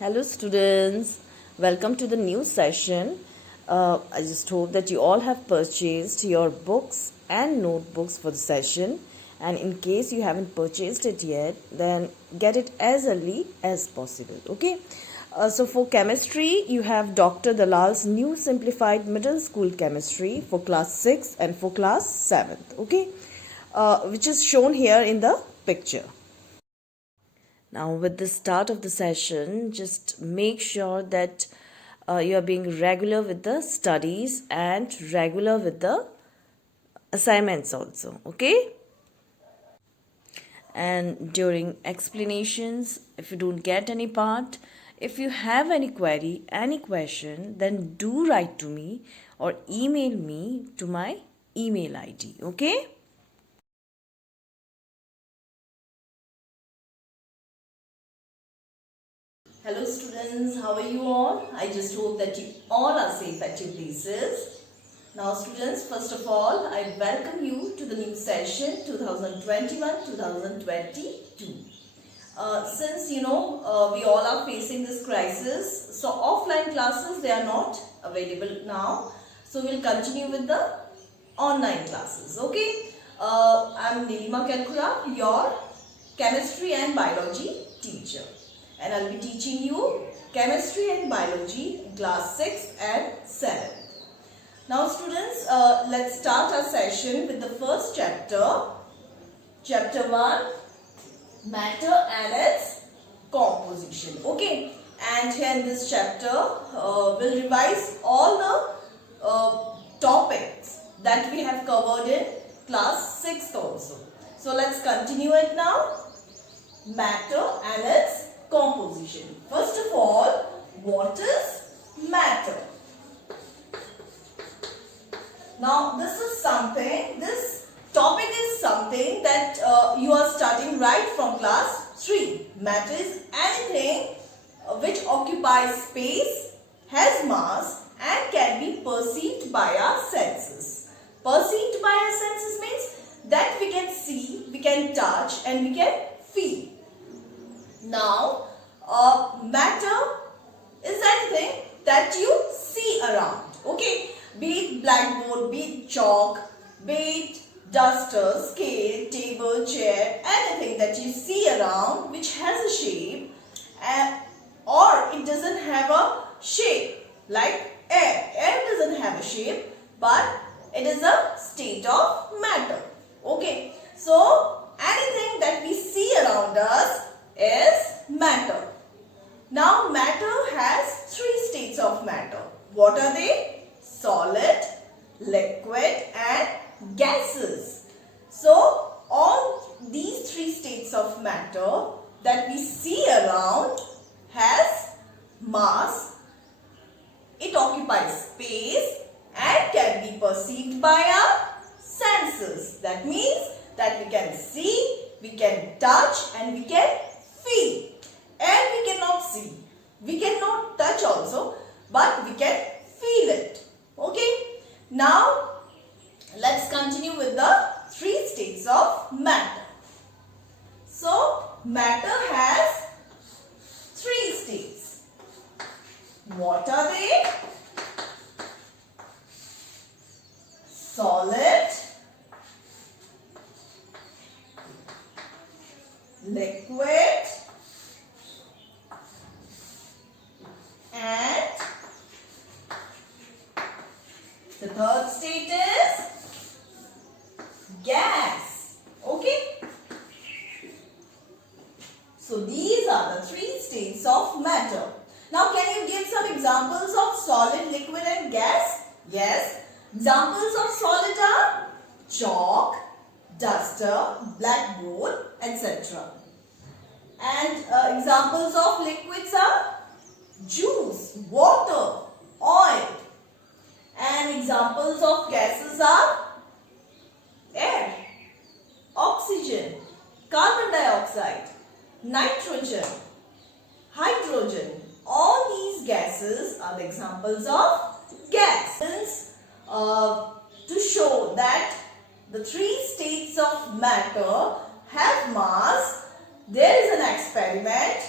Hello students, welcome to the new session. I just hope that you all have purchased your books and notebooks for the session, and in case you haven't purchased it yet, then get it as early as possible. Okay, so for chemistry you have Dr. Dalal's new simplified middle school chemistry for class 6 and for class 7th. Okay, which is shown here in the picture. Now, with the start of the session, just make sure that you are being regular with the studies and regular with the assignments also, okay? And during explanations, if you don't get any part, if you have any query, any question, then do write to me or email me to my email ID, okay? Hello students, how are you all? I just hope that you all are safe at your places. Now students, first of all, I welcome you to the new session 2021-2022. Since we all are facing this crisis, so offline classes, they are not available now. So we'll continue with the online classes, okay? I'm Neelima Kailkhura, your chemistry and biology teacher. And I'll be teaching you chemistry and biology class 6 and 7. Now students, let's start our session with the first chapter. Chapter 1, matter and its composition. Okay, and here in this chapter, we'll revise all the topics that we have covered in class 6 also. So let's continue it now. Matter and its composition. First of all, what is matter? Now, this topic is something that you are starting right from class 3. Matter is anything which occupies space, has mass and can be perceived by our senses. Perceived by our senses means that we can see, we can touch and we can feel. Now, matter is anything that you see around, okay? Be it blackboard, be it chalk, be it duster, scale, table, chair, anything that you see around which has a shape or it doesn't have a shape, like air. Air doesn't have a shape, but it is a state of matter, okay? So, anything that we see around us is matter. Now, matter has 3 states of matter. What are they? Solid, liquid and gases. So, all these 3 states of matter that we see around has mass, it occupies space and can be perceived by our senses. That means that we can see, we can touch and we can feel. Air we cannot see, we cannot touch also, but we can feel it. Okay. Now, let's continue with the 3 states of matter. So, matter has 3 states. What are they? Solid, liquid and the third state is gas. Okay. So these are the 3 states of matter. Now can you give some examples of solid, liquid and gas? Yes. Examples of solid are chalk, duster, blackboard, etc. And examples of liquids are juice, water, oil. And examples of gases are air, oxygen, carbon dioxide, nitrogen, hydrogen. All these gases are the examples of gas. To show that the 3 states of matter have mass, there is an experiment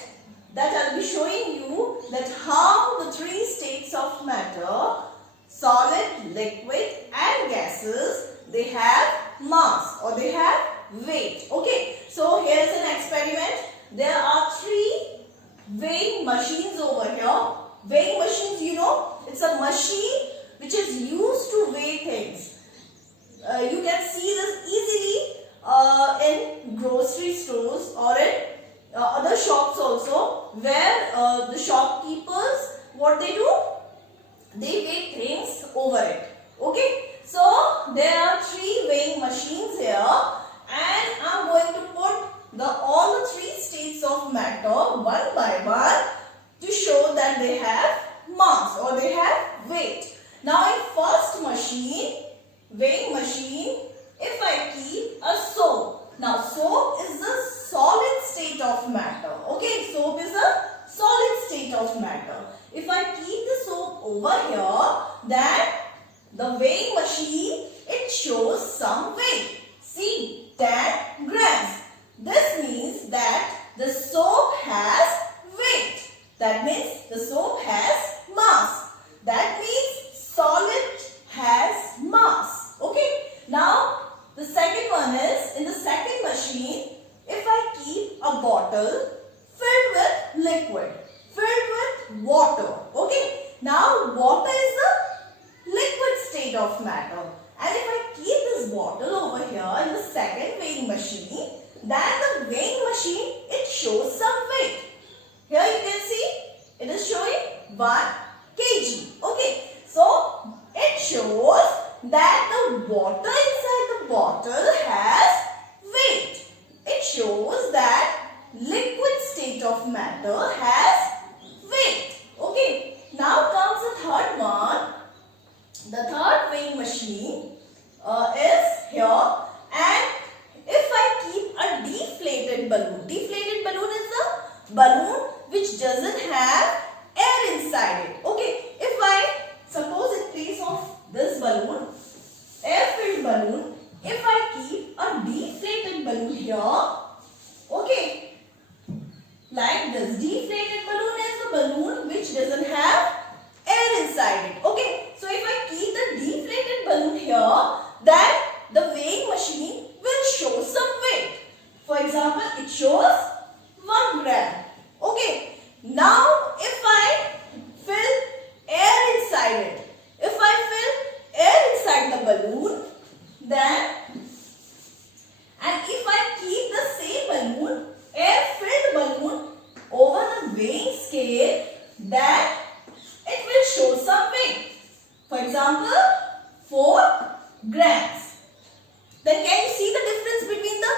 that I'll be showing you that how the three states of matter, solid, liquid and gases, they have mass or they have weight. Okay, so here's an experiment. There are three weighing machines over here. Weighing machines, you know, it's a machine which is used to weigh things. You can see this easily in grocery stores or in other shops also, where the shopkeepers, what they do, they weigh things over it. Okay, so there are three weighing machines here, and I'm going to put all the three states of matter one by one to show that they have mass or they have weight. Now in first machine, weighing machine, if I keep a soap. Now soap is the solid state of matter. Okay, soap is a solid state of matter. If I keep the soap over here, then the weighing machine, it shows some weight. See, 10 grams. This means that the soap has weight. That means the soap has mass. That means solid has mass. Okay. Now the second one is, in the second machine, if I keep a bottle filled with liquid, filled with water. Okay. Now water is the liquid state of matter. And if I keep this bottle over here in the second weighing machine, then the weighing machine, it shows some weight. Here you can see it is showing 1 kg. Okay, so it shows that the water inside the bottle has weight. It shows that liquid state of matter has weight. Okay, now comes the third one. The third weighing machine is here, and if I keep a deflated balloon is the balloon which doesn't have air inside it. Okay, if I suppose in place of this balloon, air-filled balloon, if I keep a deflated balloon here, okay, like this, deflated balloon is the balloon which doesn't have air inside it. Okay, so if I keep the deflated balloon here, then the weighing machine will show some weight. For example, it shows 1 gram. Okay, now if I fill air inside it, if I fill air inside the balloon, then, and if I keep the same balloon, air-filled balloon, over the weighing scale, then it will show some weight. For example, 4 grams. Then can you see the difference between the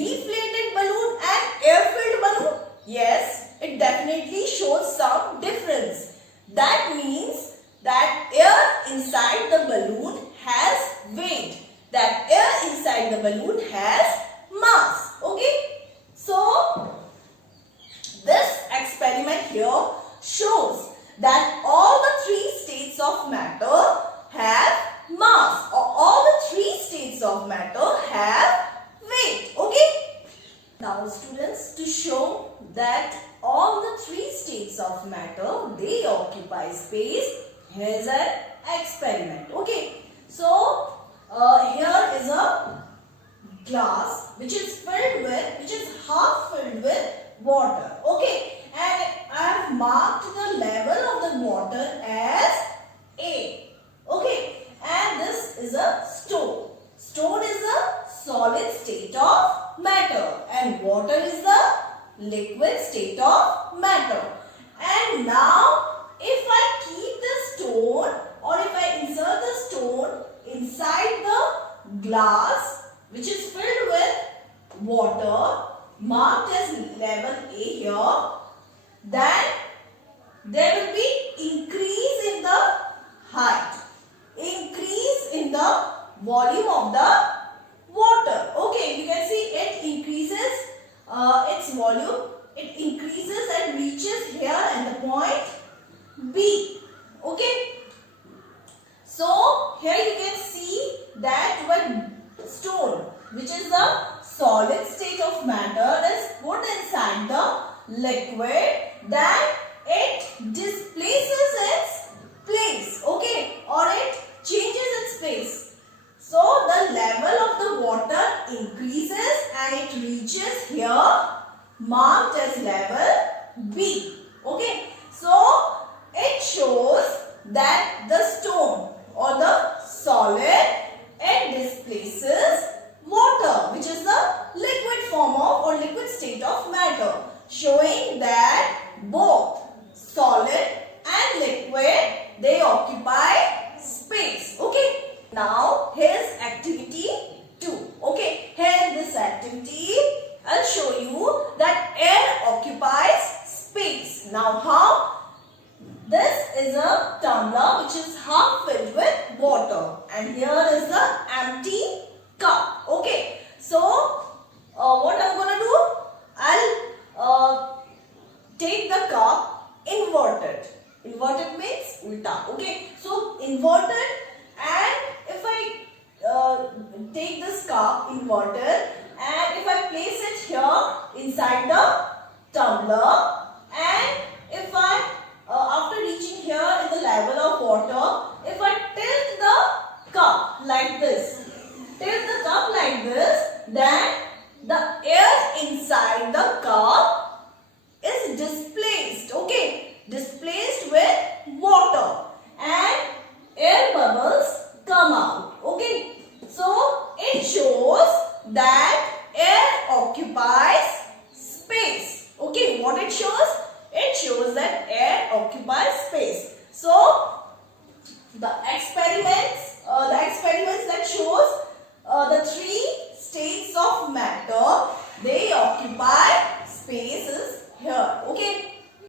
deflated balloon and air-filled balloon? Yes, it definitely shows some difference. That means that air inside the balloon has weight. That air inside the balloon has mass. Okay, so this experiment here shows that all the three states of matter have mass, or all the three states of matter have weight. Okay. Now students, to show that all the three states of matter, they occupy space, here's an experiment. Okay. So here is a glass which is half filled with water. Okay. And I have marked the level of the water as A. Okay. And this is a stone. Stone is a solid state of matter, and water is the liquid state of matter. And now if I keep the stone, or if I insert the stone inside the glass which is filled with water marked as level A here, then there will be increase in the height, increase in the volume of the water. Okay, you can see it increases its volume, it increases and reaches here at the point B. Okay, so here you can see that when stone, which is the solid state of matter, is put inside the liquid, then it displaces its place, okay, or it changes its place. So the level of the water increases and it reaches here marked as level B, okay. So it shows that the stone or the solid, it displaces water, which is the liquid form of or liquid state of matter, showing that both solid and liquid, they occupy space, okay. Now here's activity 2, okay. Here in this activity I'll show you that air occupies space. Now how? This is a tumbler which is half filled with water and here is the empty cup, okay. So what I'm going to do, I'll take the cup inverted. Inverted means ulta, okay. So inverted, and if I take this cup inverted and if I place it here inside the tumbler, and if I after reaching here in the level of water, if I tilt the cup like this, then the air inside the cup